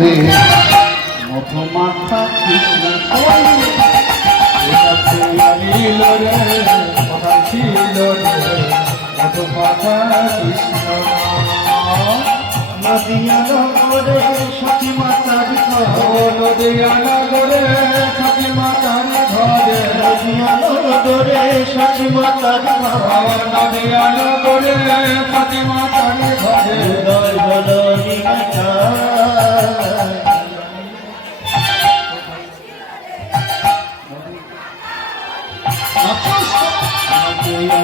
রে মধু মাথা কৃষ্ণ নীল রে কোথায় ছিল রে মধু মাথা কৃষ্ণ নদিয়া নগরে সতী মাতার ঘর নদিয়া নগরে সতী মাতার ঘরে নদিয়া নগরে সতী মাতার ঘর নদিয়া নগরে সতী মাতার ঘরে হৃদয় বলনি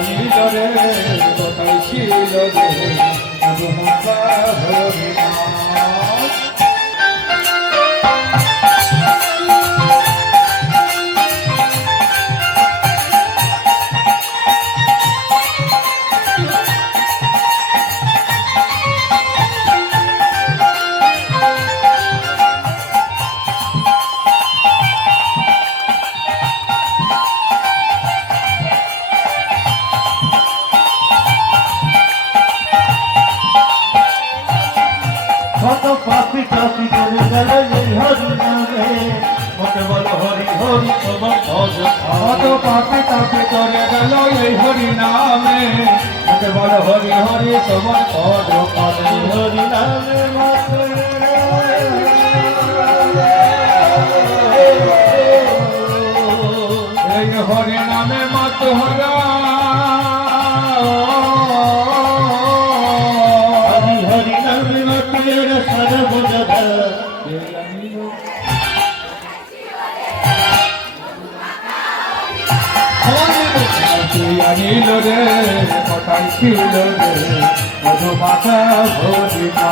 নীল রে কোথায় ছিল রে মধু মাথা হরিণা কত পাপি টাপি করে গেল এই হরি নামে মতে বল হরি হরি তোমার ভজ কত পাপে তাপে করে গেল এই হরি নামে মতে বল হরি হরি তোমার পদ পদে হরি নামে এই হরি নামে মত হরা হরি হরি নামে মাতের সর্বদা নীল রে কোথায় ছিল রে মধু মাথা হরিণা